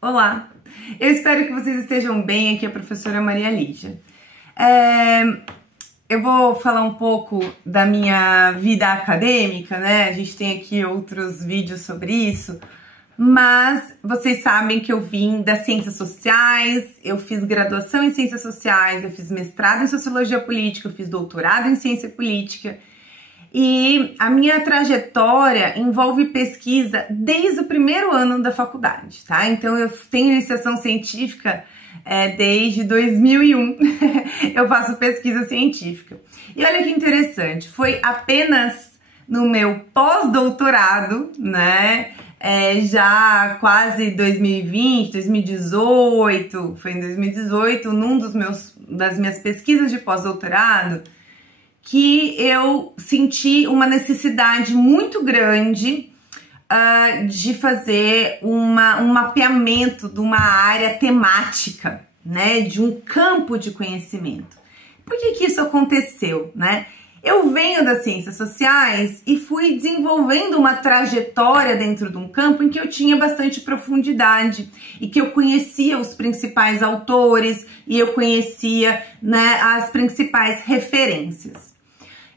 Olá! Eu espero que vocês estejam bem. Aqui é a professora Maria Lígia. Eu vou falar um pouco da minha vida acadêmica, né? A gente tem aqui outros vídeos sobre isso, mas vocês sabem que eu vim das ciências sociais, eu fiz graduação em ciências sociais, eu fiz mestrado em sociologia política, eu fiz doutorado em ciência política. E a minha trajetória envolve pesquisa desde o primeiro ano da faculdade, tá? Então eu tenho iniciação científica desde 2001, eu faço pesquisa científica. E olha que interessante, foi apenas no meu pós-doutorado, né? Já quase 2020, 2018, foi em 2018, das minhas pesquisas de pós-doutorado, que eu senti uma necessidade muito grande de fazer um mapeamento de uma área temática, né, de um campo de conhecimento. Por que isso aconteceu, né? Eu venho das ciências sociais e fui desenvolvendo uma trajetória dentro de um campo em que eu tinha bastante profundidade e que eu conhecia os principais autores e eu conhecia, né, as principais referências.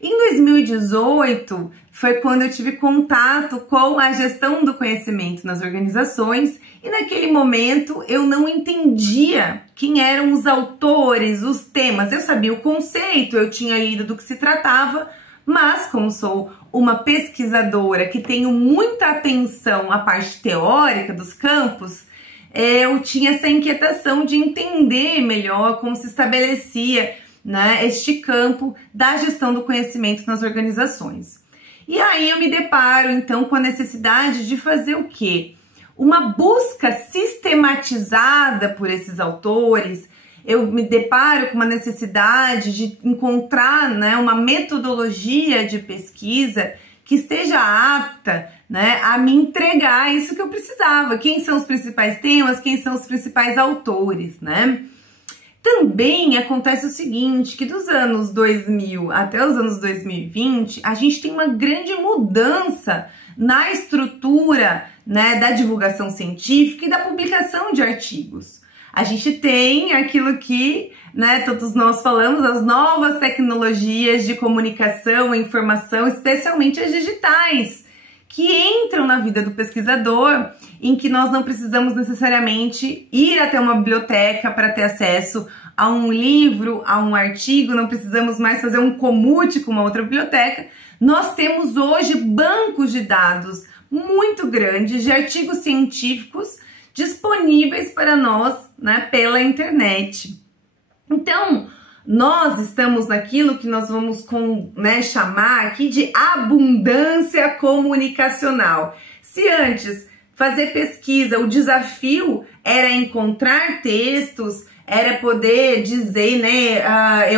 Em 2018 foi quando eu tive contato com a gestão do conhecimento nas organizações e naquele momento eu não entendia quem eram os autores, os temas. Eu sabia o conceito, eu tinha lido do que se tratava, mas como sou uma pesquisadora que tenho muita atenção à parte teórica dos campos, eu tinha essa inquietação de entender melhor como se estabelecia, né, este campo da gestão do conhecimento nas organizações. E aí eu me deparo então com a necessidade de fazer o quê? Uma busca sistematizada por esses autores. Eu me deparo com uma necessidade de encontrar, né, uma metodologia de pesquisa que esteja apta, né, a me entregar isso que eu precisava. Quem são os principais temas, quem são os principais autores, né? Também acontece o seguinte, que dos anos 2000 até os anos 2020, a gente tem uma grande mudança na estrutura, né, da divulgação científica e da publicação de artigos. A gente tem aquilo que, né, todos nós falamos, as novas tecnologias de comunicação e informação, especialmente as digitais, que entram na vida do pesquisador, em que nós não precisamos necessariamente ir até uma biblioteca para ter acesso a um livro, a um artigo, não precisamos mais fazer um comute com uma outra biblioteca. Nós temos hoje bancos de dados muito grandes de artigos científicos disponíveis para nós, né, pela internet. Então, nós estamos naquilo que nós vamos chamar aqui de abundância comunicacional. Se antes fazer pesquisa, o desafio era encontrar textos, era poder dizer, né,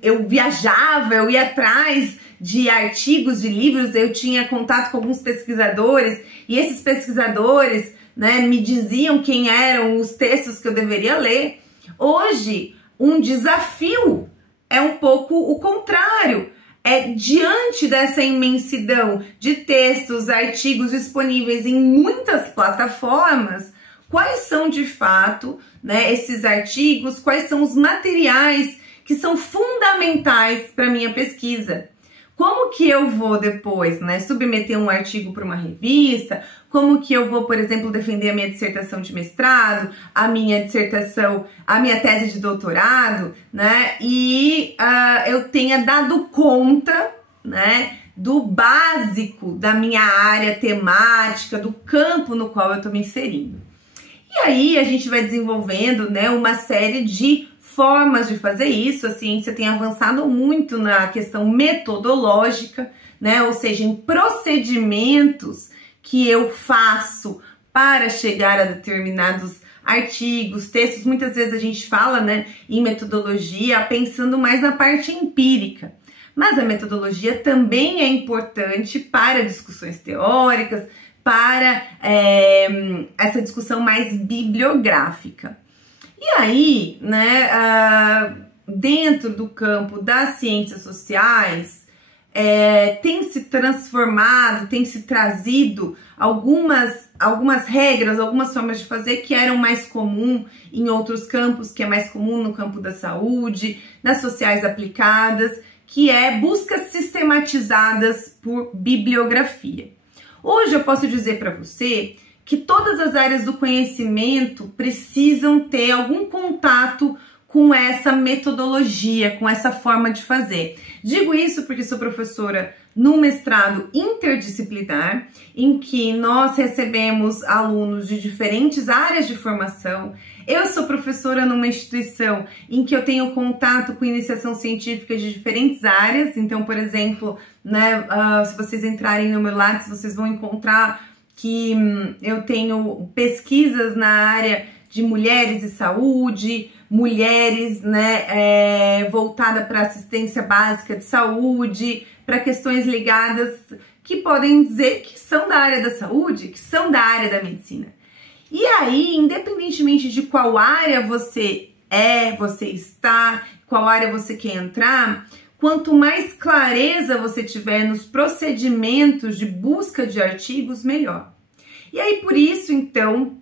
eu viajava, eu ia atrás de artigos, de livros, eu tinha contato com alguns pesquisadores e esses pesquisadores, né, me diziam quem eram os textos que eu deveria ler. Hoje, um desafio é um pouco o contrário. Diante dessa imensidão de textos, artigos disponíveis em muitas plataformas, quais são de fato, né, esses artigos, quais são os materiais que são fundamentais para a minha pesquisa? Como que eu vou depois, né, submeter um artigo para uma revista? Como que eu vou, por exemplo, defender a minha dissertação de mestrado, a minha tese de doutorado, né? E eu tenha dado conta, né, do básico da minha área temática, do campo no qual eu estou me inserindo. E aí a gente vai desenvolvendo, né, uma série de formas de fazer isso. A ciência tem avançado muito na questão metodológica, né, ou seja, em procedimentos que eu faço para chegar a determinados artigos, textos. Muitas vezes a gente fala, né, em metodologia pensando mais na parte empírica, mas a metodologia também é importante para discussões teóricas, para essa discussão mais bibliográfica. E aí, né, dentro do campo das ciências sociais, tem se transformado, tem se trazido algumas regras, algumas formas de fazer que eram mais comum em outros campos, que é mais comum no campo da saúde, nas sociais aplicadas, que é buscas sistematizadas por bibliografia. Hoje eu posso dizer para você que todas as áreas do conhecimento precisam ter algum contato com essa metodologia, com essa forma de fazer. Digo isso porque sou professora num mestrado interdisciplinar, em que nós recebemos alunos de diferentes áreas de formação. Eu sou professora numa instituição em que eu tenho contato com iniciação científica de diferentes áreas. Então, por exemplo, né, se vocês entrarem no meu Lattes, vocês vão encontrar que eu tenho pesquisas na área de mulheres e saúde, mulheres, né, voltada para assistência básica de saúde, para questões ligadas que podem dizer que são da área da saúde, que são da área da medicina. E aí, independentemente de qual área você está, qual área você quer entrar, quanto mais clareza você tiver nos procedimentos de busca de artigos, melhor. E aí, por isso, então,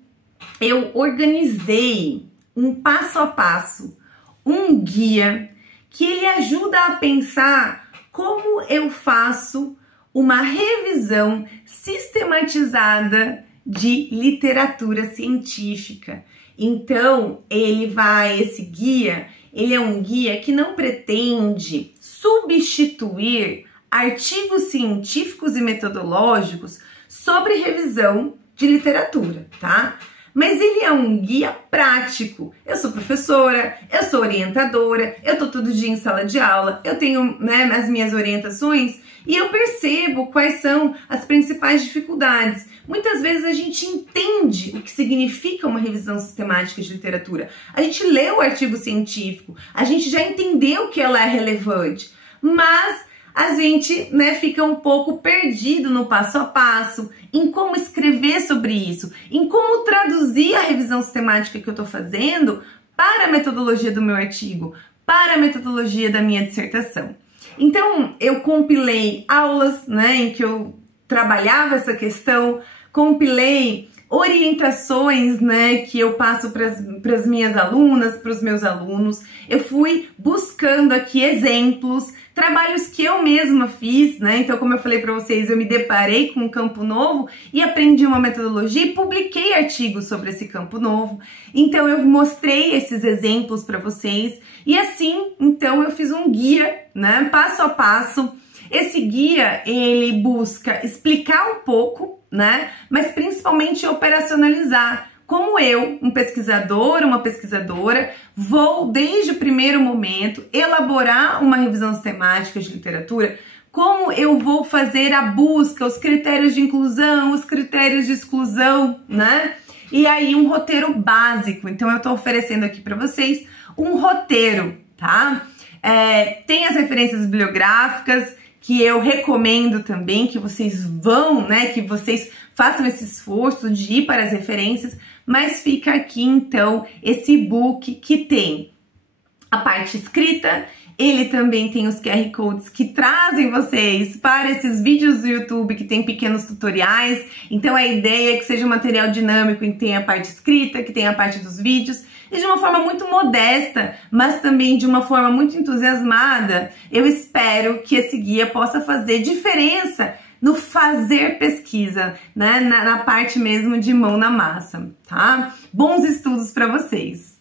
eu organizei um passo a passo, um guia que ele ajuda a pensar como eu faço uma revisão sistematizada de literatura científica. Então, esse guia, ele é um guia que não pretende substituir artigos científicos e metodológicos sobre revisão de literatura, tá? Mas ele é um guia prático. Eu sou professora, eu sou orientadora, eu tô todo dia em sala de aula, eu tenho, né, as minhas orientações e eu percebo quais são as principais dificuldades. Muitas vezes a gente entende o que significa uma revisão sistemática de literatura. A gente lê o artigo científico, a gente já entendeu que ela é relevante, mas a gente, né, fica um pouco perdido no passo a passo, em como escrever sobre isso, em como traduzir a revisão sistemática que eu estou fazendo para a metodologia do meu artigo, para a metodologia da minha dissertação. Então, eu compilei aulas, né, em que eu trabalhava essa questão, compilei orientações, né, que eu passo para as minhas alunas, para os meus alunos. Eu fui buscando aqui exemplos, trabalhos que eu mesma fiz, né? Então, como eu falei para vocês, eu me deparei com um campo novo e aprendi uma metodologia e publiquei artigos sobre esse campo novo. Então, eu mostrei esses exemplos para vocês e assim, então, eu fiz um guia, né, passo a passo. Esse guia, ele busca explicar um pouco, né, mas principalmente operacionalizar como eu, um pesquisador, uma pesquisadora, vou desde o primeiro momento elaborar uma revisão sistemática de literatura, como eu vou fazer a busca, os critérios de inclusão, os critérios de exclusão, né? E aí um roteiro básico. Então eu tô oferecendo aqui para vocês um roteiro, tá? Tem as referências bibliográficas, que eu recomendo também que vocês vão, né, que vocês façam esse esforço de ir para as referências, mas fica aqui então esse e-book que tem a parte escrita, ele também tem os QR Codes que trazem vocês para esses vídeos do YouTube que tem pequenos tutoriais, então a ideia é que seja um material dinâmico e tenha a parte escrita, que tenha a parte dos vídeos, e de uma forma muito modesta, mas também de uma forma muito entusiasmada, eu espero que esse guia possa fazer diferença no fazer pesquisa, né? Na parte mesmo de mão na massa, tá? Bons estudos para vocês!